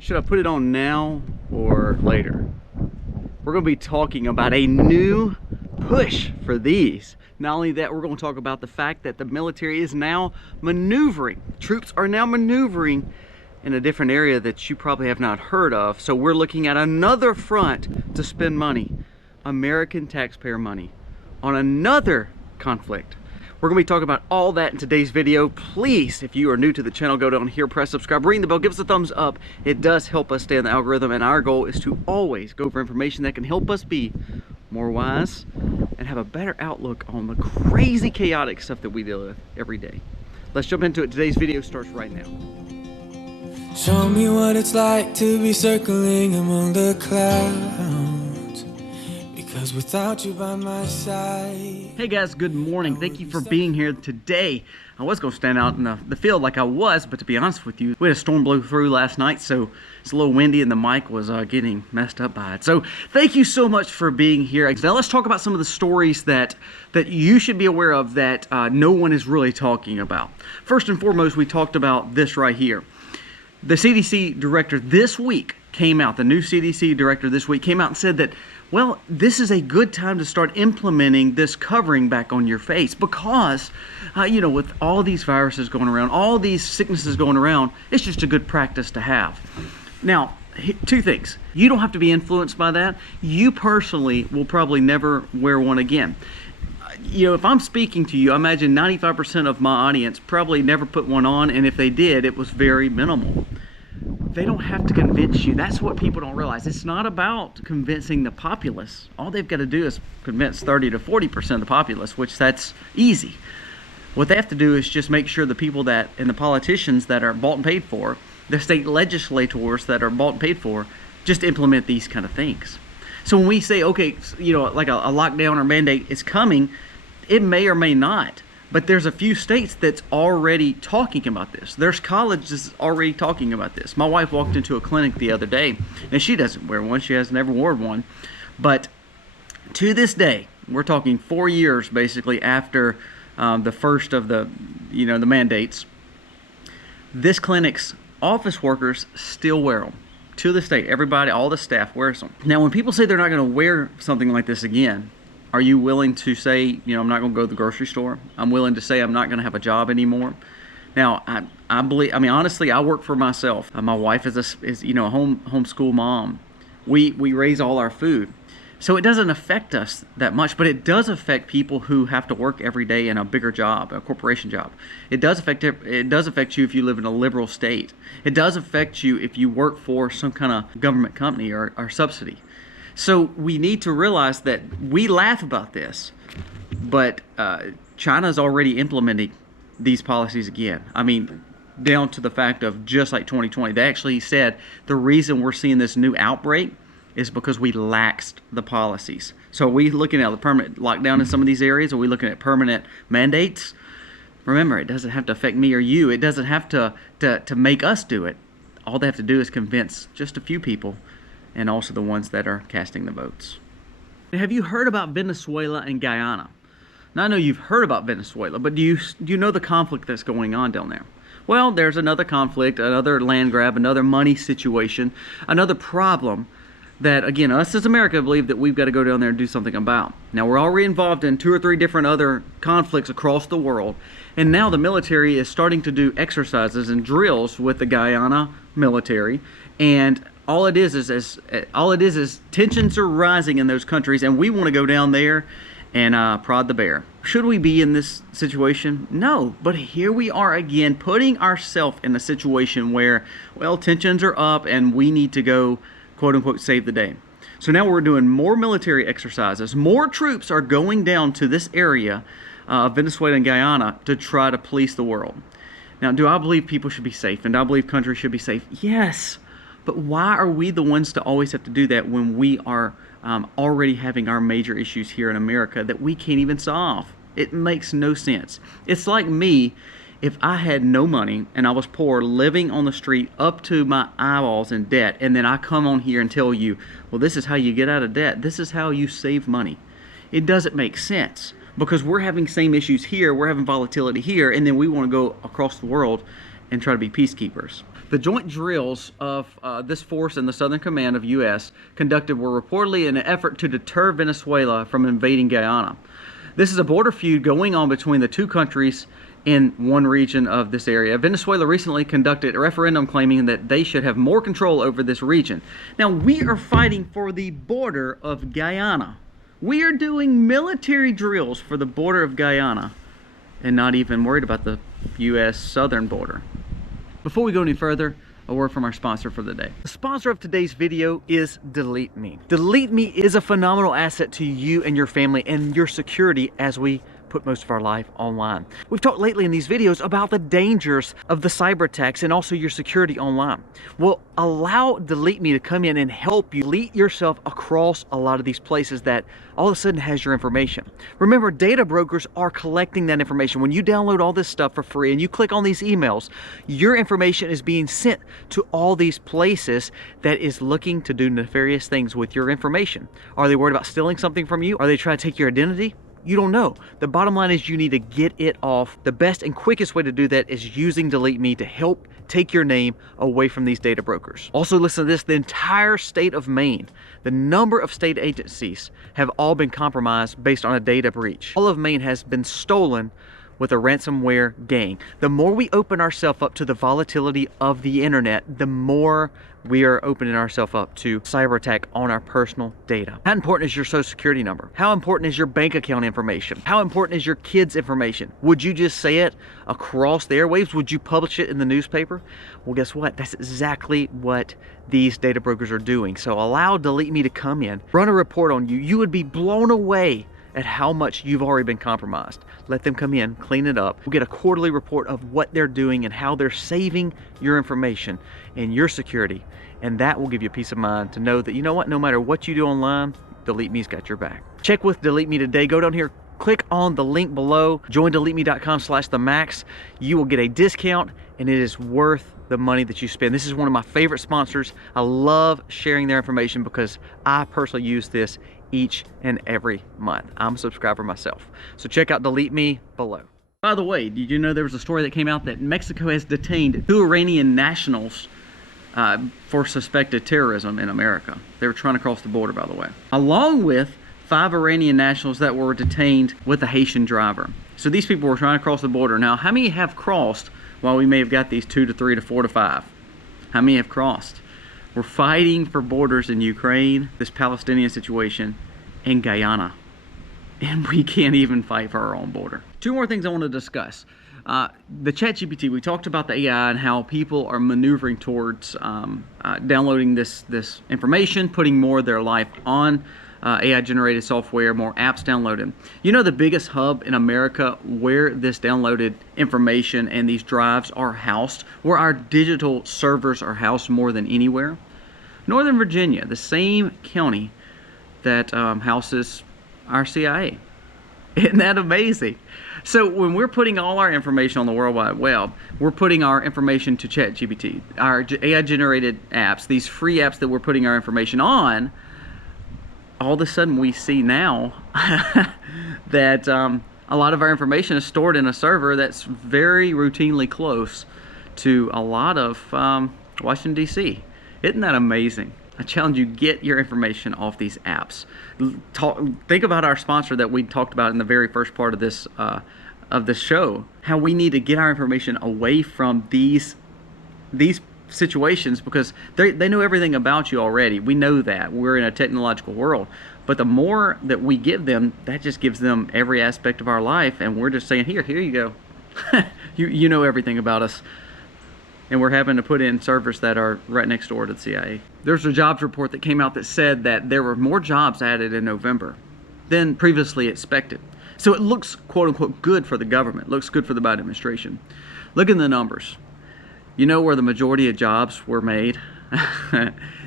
Should I put it on now or later? We're going to be talking about a new push for these. Not only that, we're going to talk about the fact that the military is now maneuvering. Troops are now maneuvering in a different area that you probably have not heard of. So we're looking at another front to spend money, American taxpayer money, on another conflict. We're going to be talking about all that in today's video. Please, if you are new to the channel, go down here, press subscribe, ring the bell, give us a thumbs up. It does help us stay in the algorithm, and our goal is to always go for information that can help us be more wise and have a better outlook on the crazy chaotic stuff that we deal with every day. Let's jump into it. Today's video starts right now. Show me what it's like to be circling among the clouds, because without you by my side. Hey guys, good morning. Thank you for being here today. I was going to stand out in the field like I was, but to be honest with you, we had a storm blow through last night, so it's a little windy and the mic was getting messed up by it. So thank you so much for being here. Now let's talk about some of the stories that you should be aware of that no one is really talking about. First and foremost, we talked about this right here. The CDC director this week came out, the new CDC director this week came out and said that, well, this is a good time to start implementing this covering back on your face because, you know, with all these viruses going around, all these sicknesses going around, it's just a good practice to have. Now, two things. You don't have to be influenced by that. You personally will probably never wear one again. You know, if I'm speaking to you, I imagine 95% of my audience probably never put one on, and if they did, it was very minimal. They don't have to convince you. That's what people don't realize. It's not about convincing the populace. All they've got to do is convince 30 to 40% of the populace, which that's easy. What they have to do is just make sure the people that, and the politicians that are bought and paid for, the state legislators that are bought and paid for, just implement these kind of things. So when we say, okay, you know, like a lockdown or mandate is coming, it may or may not. But there's a few states that's already talking about this. There's colleges already talking about this. My wife walked into a clinic the other day, and she doesn't wear one. She has never worn one. But to this day, we're talking 4 years basically after the first of the, you know, the mandates. This clinic's office workers still wear them. To this day, everybody, all the staff wears them. Now, when people say they're not going to wear something like this again, are you willing to say, you know, I'm not going to go to the grocery store? I'm willing to say I'm not going to have a job anymore. Now, I believe, I mean, honestly, I work for myself. My wife is you know, a homeschool mom. We raise all our food. So it doesn't affect us that much, but it does affect people who have to work every day in a bigger job, a corporation job. It does affect you if you live in a liberal state. It does affect you if you work for some kind of government company or subsidy. So we need to realize that we laugh about this, but China's already implementing these policies again. I mean, down to the fact of just like 2020. They actually said the reason we're seeing this new outbreak is because we laxed the policies. So are we looking at a permanent lockdown in some of these areas? Are we looking at permanent mandates? Remember, it doesn't have to affect me or you. It doesn't have to make us do it. All they have to do is convince just a few people, and also the ones that are casting the votes. Have you heard about Venezuela and Guyana? Now, I know you've heard about Venezuela, but do you know the conflict that's going on down there? Well, there's another conflict, another land grab, another money situation, another problem that, again, us as America believe that we've got to go down there and do something about. Now, we're already involved in 2 or 3 different other conflicts across the world, and now the military is starting to do exercises and drills with the Guyana military, and all it is tensions are rising in those countries, and we want to go down there and prod the bear. Should we be in this situation? No, but here we are again, putting ourselves in a situation where, well, tensions are up and we need to go, quote unquote, save the day. So now we're doing more military exercises. More troops are going down to this area of Venezuela and Guyana to try to police the world. Now, do I believe people should be safe? And do I believe countries should be safe? Yes. But why are we the ones to always have to do that when we are already having our major issues here in America that we can't even solve? It makes no sense. It's like me, if I had no money and I was poor, living on the street up to my eyeballs in debt, and then I come on here and tell you, well, this is how you get out of debt. This is how you save money. It doesn't make sense because we're having same issues here. We're having volatility here, and then we want to go across the world and try to be peacekeepers. The joint drills of this force in the Southern Command of U.S. conducted were reportedly in an effort to deter Venezuela from invading Guyana. This is a border feud going on between the two countries in one region of this area. Venezuela recently conducted a referendum claiming that they should have more control over this region. Now, we are fighting for the border of Guyana. We are doing military drills for the border of Guyana and not even worried about the U.S. southern border. Before we go any further, a word from our sponsor for the day. The sponsor of today's video is Delete Me. Delete Me is a phenomenal asset to you and your family and your security as we put most of our life online. We've talked lately in these videos about the dangers of the cyber attacks and also your security online. Well, allow Delete Me to come in and help you delete yourself across a lot of these places that all of a sudden has your information. Remember, data brokers are collecting that information. When you download all this stuff for free and you click on these emails, your information is being sent to all these places that is looking to do nefarious things with your information. Are they worried about stealing something from you? Are they trying to take your identity? You don't know. The bottom line is you need to get it off. The best and quickest way to do that is using Delete Me to help take your name away from these data brokers. Also, listen to this, the entire state of Maine, the number of state agencies have all been compromised based on a data breach. All of Maine has been stolen with a ransomware gang. The more we open ourselves up to the volatility of the internet, the more we are opening ourselves up to cyber attack on our personal data. How important is your social security number? How important is your bank account information? How important is your kids' information? Would you just say it across the airwaves? Would you publish it in the newspaper? Well, guess what? That's exactly what these data brokers are doing. So allow Delete Me to come in, run a report on you. You would be blown away at how much you've already been compromised. Let them come in, clean it up. We'll get a quarterly report of what they're doing and how they're saving your information and your security. And that will give you peace of mind to know that, you know what, no matter what you do online, Delete Me's got your back. Check with Delete Me today. Go down here, click on the link below, join deleteme.com/themax. You will get a discount and it is worth the money that you spend. This is one of my favorite sponsors. I love sharing their information because I personally use this each and every month. I'm a subscriber myself. So check out Delete Me below. By the way, did you know there was a story that came out that Mexico has detained 2 Iranian nationals for suspected terrorism in America? They were trying to cross the border, by the way, along with 5 Iranian nationals that were detained with a Haitian driver. So these people were trying to cross the border. Now, how many have crossed while we may have got these 2 to 3 to 4 to 5? How many have crossed? We're fighting for borders in Ukraine, this Palestinian situation, and Guyana. And we can't even fight for our own border. 2 more things I want to discuss. The ChatGPT, we talked about the AI and how people are maneuvering towards downloading this information, putting more of their life on AI-generated software, more apps downloaded. You know the biggest hub in America where this downloaded information and these drives are housed, where our digital servers are housed more than anywhere? Northern Virginia, the same county that houses our CIA. Isn't that amazing? So when we're putting all our information on the World Wide Web, we're putting our information to ChatGPT, our AI-generated apps, these free apps that we're putting our information on. All of a sudden we see now that a lot of our information is stored in a server that's very routinely close to a lot of Washington, D.C. Isn't that amazing? I challenge you, get your information off these apps. Think about our sponsor that we talked about in the very first part of this show, how we need to get our information away from these situations because they know everything about you already. We know that. We're in a technological world. But the more that we give them, that just gives them every aspect of our life, and we're just saying, here you go. you know everything about us. And we're having to put in servers that are right next door to the CIA. There's a jobs report that came out that said that there were more jobs added in November than previously expected. So it looks, quote unquote, good for the government. It looks good for the Biden administration. Look at the numbers. You know where the majority of jobs were made?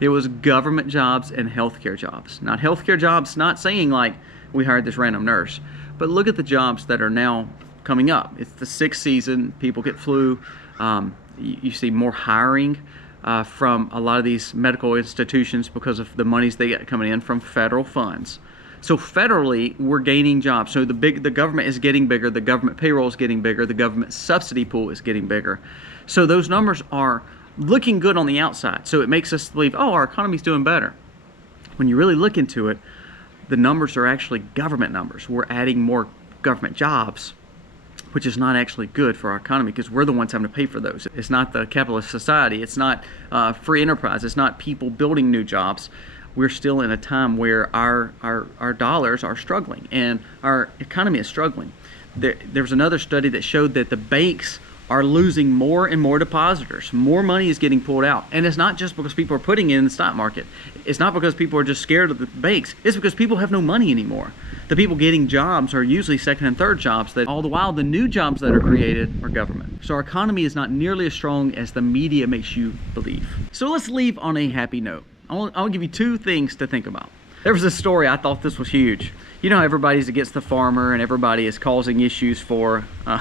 It was government jobs and healthcare jobs. Not healthcare jobs, not saying like we hired this random nurse, but look at the jobs that are now coming up. It's the 6th season, people get flu. You see more hiring from a lot of these medical institutions because of the monies they get coming in from federal funds. So federally, we're gaining jobs. So the government is getting bigger, the government payroll is getting bigger, the government subsidy pool is getting bigger. So those numbers are looking good on the outside. So it makes us believe, oh, our economy's doing better. When you really look into it, the numbers are actually government numbers. We're adding more government jobs, which is not actually good for our economy because we're the ones having to pay for those. It's not the capitalist society. It's not free enterprise. It's not people building new jobs. We're still in a time where our dollars are struggling and our economy is struggling. There's another study that showed that the banks are losing more and more depositors. More money is getting pulled out. And it's not just because people are putting it in the stock market. It's not because people are just scared of the banks. It's because people have no money anymore. The people getting jobs are usually second and third jobs. That all the while, the new jobs that are created are government. So our economy is not nearly as strong as the media makes you believe. So let's leave on a happy note. I'll give you two things to think about. There was a story, I thought this was huge. You know, everybody's against the farmer and everybody is causing issues for you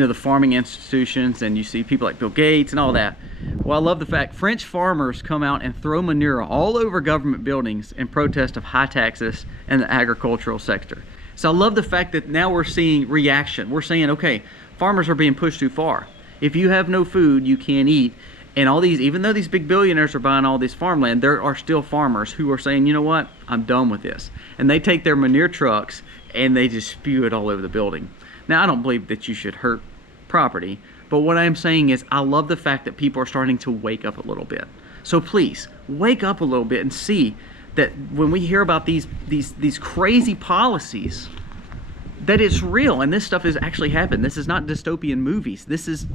know, the farming institutions, and you see people like Bill Gates and all that. Well, I love the fact French farmers come out and throw manure all over government buildings in protest of high taxes in the agricultural sector. So I love the fact that now we're seeing reaction. We're saying, okay, farmers are being pushed too far. If you have no food, you can't eat. And all these, even though these big billionaires are buying all this farmland, there are still farmers who are saying, you know what, I'm done with this. And they take their manure trucks and they just spew it all over the building. Now, I don't believe that you should hurt property, but what I'm saying is I love the fact that people are starting to wake up a little bit. So please, wake up a little bit and see that when we hear about these crazy policies, that it's real and this stuff is actually happening. This is not dystopian movies. This is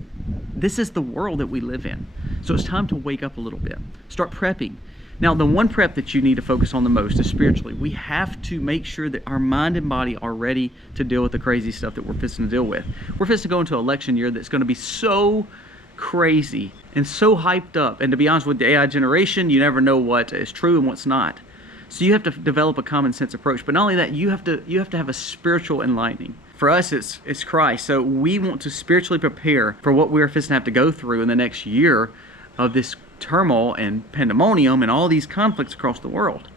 the world that we live in. So it's time to wake up a little bit. Start prepping. Now, the one prep that you need to focus on the most is spiritually. We have to make sure that our mind and body are ready to deal with the crazy stuff that we're fixing to deal with. We're fixing to go into an election year that's going to be so crazy and so hyped up. And to be honest with the AI generation, you never know what is true and what's not. So you have to develop a common sense approach. But not only that, you have to have a spiritual enlightening. For us, it's Christ. So we want to spiritually prepare for what we're fixing to have to go through in the next year of this turmoil and pandemonium and all these conflicts across the world.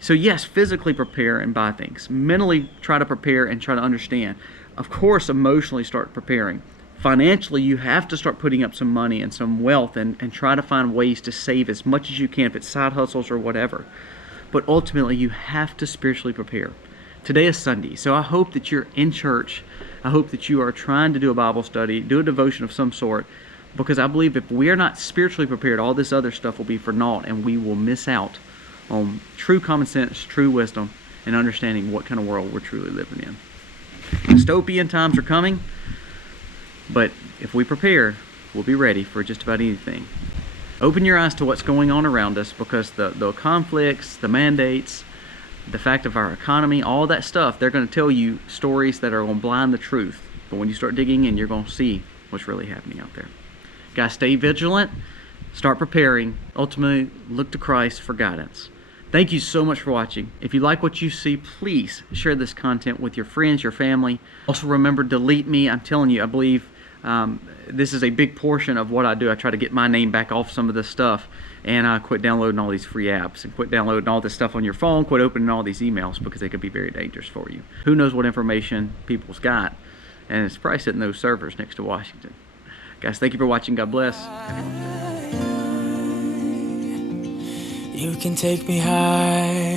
So yes, physically prepare and buy things. Mentally try to prepare and try to understand. Of course, emotionally start preparing. Financially, you have to start putting up some money and some wealth and try to find ways to save as much as you can, if it's side hustles or whatever. But ultimately, you have to spiritually prepare. Today is Sunday, so I hope that you're in church. I hope that you are trying to do a Bible study, do a devotion of some sort, because I believe if we are not spiritually prepared, all this other stuff will be for naught, and we will miss out on true common sense, true wisdom, and understanding what kind of world we're truly living in. Dystopian times are coming, but if we prepare, we'll be ready for just about anything. Open your eyes to what's going on around us, because the conflicts, the mandates, the fact of our economy, all that stuff, they're going to tell you stories that are going to blind the truth. But when you start digging in, you're going to see what's really happening out there. Guys, stay vigilant, start preparing, ultimately look to Christ for guidance. Thank you so much for watching. If you like what you see, please share this content with your friends, your family. Also remember, delete me. I'm telling you, I believe this is a big portion of what I do. I try to get my name back off some of this stuff, and I quit downloading all these free apps and quit downloading all this stuff on your phone, quit opening all these emails, because they could be very dangerous for you. Who knows what information people's got, and it's probably sitting in those servers next to Washington. Guys, thank you for watching. God bless. You can take me high.